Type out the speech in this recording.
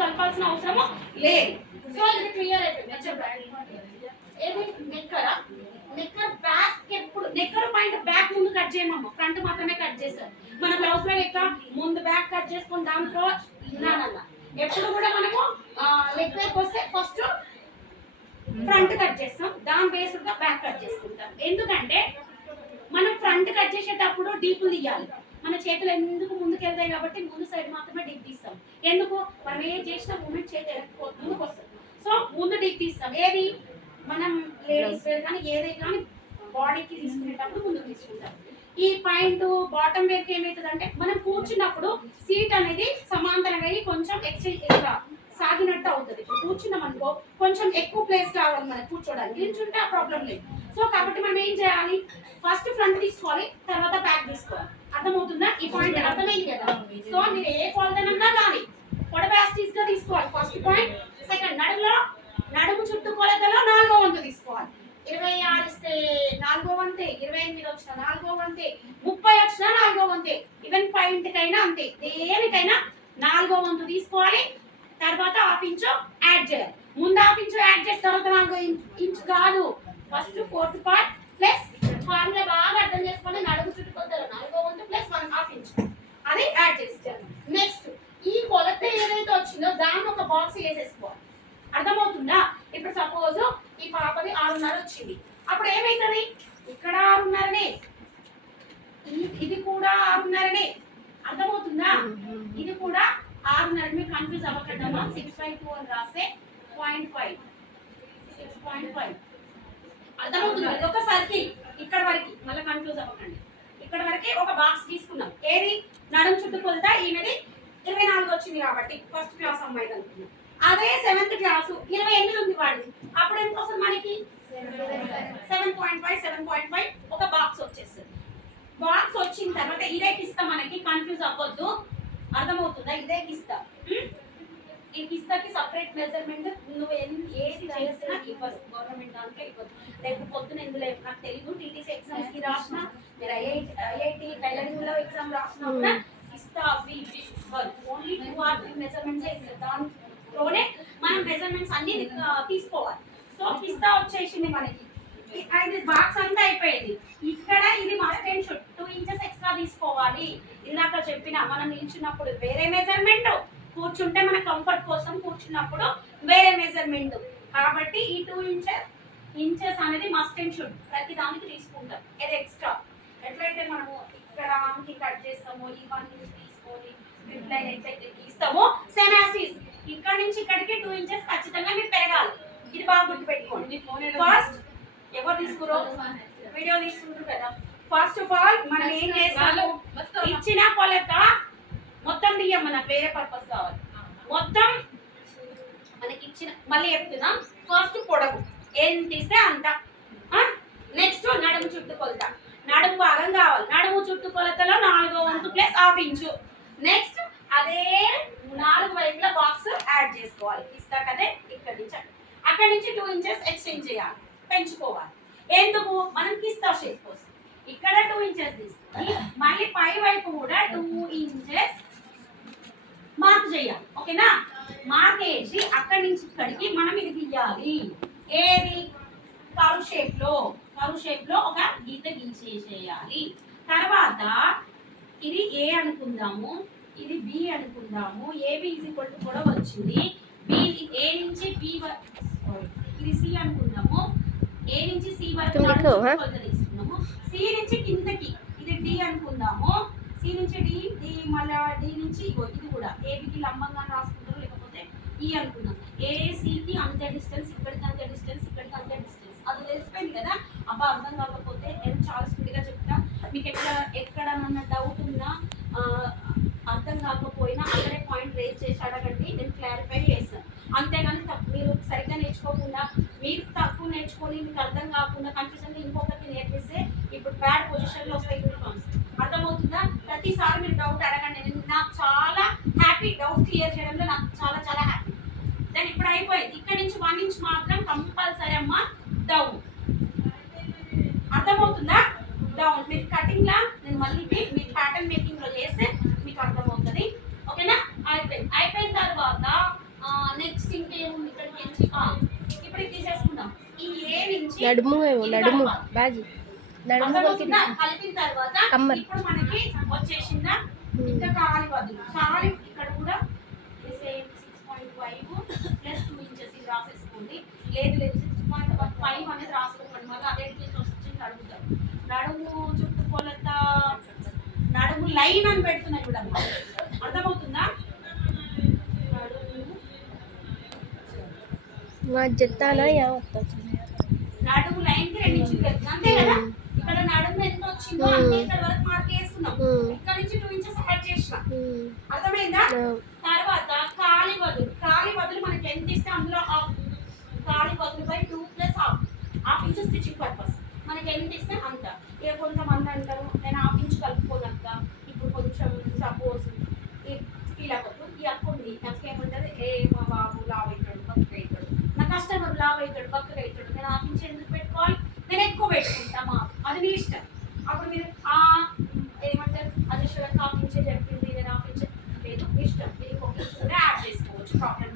కలపాల్సిన అవసరము లేదు. సో ఇది క్లియర్ అయిపోయింది. ఏది నెక్కరా, నెక్కర్ బ్యాక్ ఎప్పుడు నెక్కర్ పాయింట్ బ్యాక్ ముందు కట్ చేయమమ్మ, ఫ్రంట్ మాత్రమే కట్ చేశారు. మన బ్లౌజ్ లో లెక్క ముందు బ్యాక్ కట్ చేసుకొని దాంట్లో ఎప్పుడు కూడా మనము లెగ్ వైపు వస్తే ఫస్ట్ ఫ్రంట్ కట్ చేస్తాం, దాని బేస్డ్ గా బ్యాక్ కట్ చేసుకుంటాం. ఎందుకంటే మనం ఫ్రంట్ కట్ చేసేటప్పుడు డీపులు తీయాలి. మన చేతులు ఎందుకు ముందుకు వెళ్తాయి కాబట్టి ముందు సైడ్ మాత్రమే డీప్ తీస్తాం. ఎందుకు మనం ఏం చేసిన మూమెంట్ చేతి ముందుకు వస్తుంది. సో ముందు డీప్ తీస్తాం. ఏది మనం లేడీస్ వేర్ కానీ ఏదే కానీ బాడీకి తీసుకునేటప్పుడు ముందుకు తీసుకుంటాం. ఈ పాయింట్ బాటమ్ వేర్కి ఏమవుతుందంటే మనం కూర్చున్నప్పుడు సీట్ అనేది సమాంతరంగా కొంచెం ఎక్స్ట్రా సాగినట్టు అవుతుంది. కూర్చున్నాం అనుకో కొంచెం ఎక్కువ ప్లేస్ కావాలి మనకు కూర్చోడానికి, నిల్చుంటే ఆ ప్రాబ్లం లేదు. సో కాబట్టి మనం ఏం చేయాలి, ఫస్ట్ ఫ్రంట్ తీసుకోవాలి, తర్వాత బ్యాక్ తీసుకోవాలి. అర్థమవుతుందా? ఈ పాయింట్ అర్థమైంది కదా? సో మీరు ఏ కొలతనన్నా కానీ పొడవాస్టీస్ గా తీసుకోవాలి. First point. సెకండ్, నడుము చుట్టూ కొలతలో 4వ వంతు తీసుకోవాలి. 26 ఇస్తే 4వ వంతే, 28 వచ్చిన 4వ వంతే, 30 వచ్చిన 4వ వంతే. ఈవెన్ పాయింట్ కైనా అంతే, దేనికైనా 4వ వంతు తీసుకోవాలి. తర్వాత హాఫ్ ఇంచు యాడ్ చేయాలి. ముందు హాఫ్ ఇంచు యాడ్ చేసిన తర్వాత 4 ఇంచు కాదు, first 4th part plus formula బాగా అర్థం చేసుకొని నడుము చుట్టూ కొలతలో 4వ వంతు ప్లస్ 1/2 ఇంచు అది యాడ్ చేస్తాను. నెక్స్ట్ ఈ కొలత ఏదైతే వచ్చిందో దాన్ని ఒక బాక్స్ వేసేసుకోవాలి. అర్థమవుతుందా? ఇప్పుడు సపోజ్ ఈ పాపది 6:30 వచ్చింది, అప్పుడు ఏమైతుంది, ఇక్కడ 6:30నే, ఇది కూడా 6:30నే. అర్థమవుతుందా? ఇది కూడా 6:30. మీరు కన్ఫ్యూజ్ అవ్వకూడదమ్మా. 6/2 అని రాస్తే 0.5 6.5. అర్థమవుతుందా? ఇది ఒక సర్కిల్ ఇక్కడ వరకు, మళ్ళీ కన్ఫ్యూజ్ అవ్వకండి. ఇక్కడ వరకే ఒక బాక్స్ తీసుకున్నాం. ఏది నడుము చుట్టూ కొలత ఈమెది 24 వచ్చింది కాబట్టి ఫస్ట్ క్లాస్ అమ్మాయి అనుకున్నాం. అదే 7th క్లాసు 28 ఉంది వాడిది, అప్పుడు ఎంత వస్తుంది మనకి 7.5 7.5 ఒక బాక్స్ వచ్చేస్తుంది. బాక్స్ వచ్చిన తర్వాత ఇదే ఇస్తా, మనకి కన్ఫ్యూజ్ అవ్వద్దు. అర్థమవుతుందా? ఇదే ఇస్తా. ఈ కిస్తాకి సపరేట్ మెజర్మెంట్ నువ్వు ఏది చేసినా ఇవ్వరు, గవర్నమెంట్ దాంట్లో ఇవ్వదు. రేపు పొద్దున ఎందులో నాకు తెలుగు టీటీసీ ఎగ్జామ్స్ కి రాసిన, మీరు ఐఐటి టైలరింగ్ లో ఎగ్జామ్ రాసినా కూడా ఇస్తా. అవి ఇవ్వరు, ఓన్లీ 2 or 3 మెజర్మెంట్స్ ఇస్తారు. దాంట్లోనే మనం మెజర్మెంట్స్ అన్ని తీసుకోవాలి. సో కిస్తా వచ్చేసింది మనకి. ఇది బాక్స్ అంతా అయిపోయింది. ఇక్కడ ఇది must and should 2 inches extra తీసుకోవాలి. ఇందాక చెప్పిన మనం నిల్చున్నప్పుడు వేరే మెజర్మెంట్, కూర్చుంటే మన కంఫర్ట్ కోసం కూర్చున్నప్పుడు వేరే మెజర్మెంట్. కాబట్టి ఈ 2 ఇంచెస్ అనేది మస్ట్ అండ్ షుడ్ ప్రతి దానికి తీసుకుంటాం. ఇది ఎక్స్ట్రా. ఎట్లయితే మనము ఇక్కడ ఆమ్కి కట్ చేస్తామో ఈ 1 ఇంచ్ తీసుకొని స్ట్రిప్ లైన్ ఎట్లయితే గీస్తామో సేమ్ యాజ్ ఇట్ ఈస్ ఇక్కడ నుంచి ఇక్కడికి 2 ఇంచెస్ ఖచ్చితంగా మీరు పెరగాలి. ఇది బాగా గుర్తుపెట్టుకోండి. ఫస్ట్ ఎవరు తీసుకురో వీడియో తీసుకుంటారు కదా, ఫస్ట్ ఆఫ్ ఆల్ మనం ఏం చేస్తాము, ఇచ్చిన కొలత మొత్తం తీయం, మన వేరే పర్పస్ కావాలి. మొత్తం మనకి ఇచ్చిన, మళ్ళీ చెప్తున్నా, ఫస్ట్ పొడవు ఎంత ఇస్తే అంత. నెక్స్ట్ నడుము చుట్టూ కొలత, నడుము భాగం కావాలి. నడుము చుట్టూ కొలతలో 4వ వంతు ప్లస్ 1/2 ఇంచు. నెక్స్ట్ అదే 4 వైపుల బాక్స్ యాడ్ చేసుకోవాలి. ఇస్తా కదే ఇక్కడ నుంచి అక్కడి నుంచి 2 ఇంచెస్ ఎక్స్టెండ్ చేయాలి, పెంచుకోవాలి. ఎందుకు, మనం కిస్తా షేప్ కోసం ఇక్కడ 2 ఇంచెస్ తీసుకొని మళ్ళీ పై వైపు కూడా 2 ఇంచెస్ మార్క్ చేయాలి. ఓకేనా? మార్క్ వేసి అక్కడి నుంచి ఇక్కడికి మనం ఇది గీయాలి. ఏది కర్వ్ షేప్ లో ఒక గీత గీసేసేయాలి. తర్వాత ఇది ఏ అనుకుందాము, ఇది బి అనుకుందాము. ఏబి ఈజ్ ఈక్వల్ టు కూడా వచ్చింది. బి ఏ నుంచి బి, ఇది సి అనుకుందాము. ఏ నుంచి సి వరకు తీసుకున్నాము. సి నుంచి కిందకి ఇది డి అనుకుందాము. సి నుంచి డి మళ్ళీ డి నుంచి ఇది కూడా ఏబికి లంబంగా రాసుకుంటారు, లేకపోతే ఈ అనుకుందాం. ఏసీకి అంతే డిస్టెన్స్, ఇక్కడికి అంతే డిస్టెన్స్, ఇక్కడికి అంతే డిస్టెన్స్. అది తెలిసిపోయింది కదా. అబ్బా అర్థం కాకపోతే నేను చాలా స్పీడ్గా చెప్తా, మీకు ఎక్కడన్నా డౌట్ ఉన్నా అర్థం కాకపోయినా అక్కడే పాయింట్ రేజ్ చేసి అడగండి, నేను క్లారిఫై చేస్తాను. అంతేగాని మీరు సరిగ్గా నేర్చుకోకుండా, మీరు తక్కువ నేర్చుకొని మీకు అర్థం కాకుండా కన్ఫ్యూజన్గా ఇంకొకరికి నేర్పిస్తే ఇప్పుడు బ్యాడ్ పొజిషన్లో వస్తాయి యూనిఫామ్స్. అర్థమవుతుందా? ప్రతిసారి మీరు డౌట్ అడగండి. నేను నాకు చాలా హ్యాపీ, డౌట్ క్లియర్ చేయడంలో నాకు చాలా చాలా హ్యాపీ. దాని ఇప్పుడు అయిపోయింది. ఇక్కడ నుంచి 1 ఇంచ్ మాత్రం కంపల్సరీ అమ్మ డౌన్. అర్థమవుతుందా? డౌన్. మీరు కటింగ్ లా నేను మళ్ళీ మీరు ప్యాటర్న్ మేకింగ్ లో చేస్తే మీకు అర్థమవుతుంది. ఓకేనా? అయిపోయిన తర్వాత నడుము ఇది నడుము కలపాలి. బాగి నడుము అర్థమవుతుందా? కలిపిన తర్వాత కమ్మర్. ఇప్పుడు మనకి వచ్చేసిందా ఇంకా కాలి వదులు కాలి ఇక్కడ కూడా సేమ్ 6.5 ప్లస్ 2 ఇంచెస్ ఇది రాసేసుకోండి. లేదు లేదు 6.5 అనేది రాసుకోకండి. మళ్ళీ అదే వచ్చింది అడుగుతారు. నడుము చుట్టుకొలత నడుము లైన్ అని పెడుతున్నాయి చూడమ్మా. అర్థమవుతుందా? చెప్తానా ఏమవుతా నడుము లైన్ కి 2 ఇంచులు వెళ్తుంది అంతే కదా. ఇక్కడ నడుము ఎంత వచ్చిందో అంతే ఇక్కడ వరకు మార్క్ వేసుకున్నాం. ఇక్కడ నుంచి 2 ఇంచెస్ కట్ చేసినాం. అర్థమైందా? తర్వాత కాలి వదులు మనకి ఎంత ఇస్తే అందులో హాఫ్ కాలి వదులు by 2 plus half inch stitching purpose మనకి ఎంత ఇస్తే అంత. ఇక కొంతమంది అంటారు నేను హాఫ్ ఇంచ్ కలుపుకోనక్క ఇప్పుడు కొంచెం సపోజ్ ఫీల్ అవ్వద్దు. ఈ అక్క ఉంది అక్క ఏమంటారు ఏ మా బాబు లావ్ అవుతాడు బక్కగా అవుతాడు, నా కస్టమర్ లావ్ అవుతాడు బక్కగా అవుతాడు, నేను హాఫ్ ఇంచ్ ఎందుకు పెట్టుకోవాలి, నేను ఎక్కువ పెట్టుకుంటా మా అది నీ ఇష్టం. అప్పుడు మీరు ఏమంటారు అది హాఫ్ ఇంచే చెప్పింది నేను హాఫ్ ఇంచ్ లేదు ఇష్టం మీరు ఒక ఇంచ్ కూడా యాడ్ చేసుకోవచ్చు ప్రాబ్లం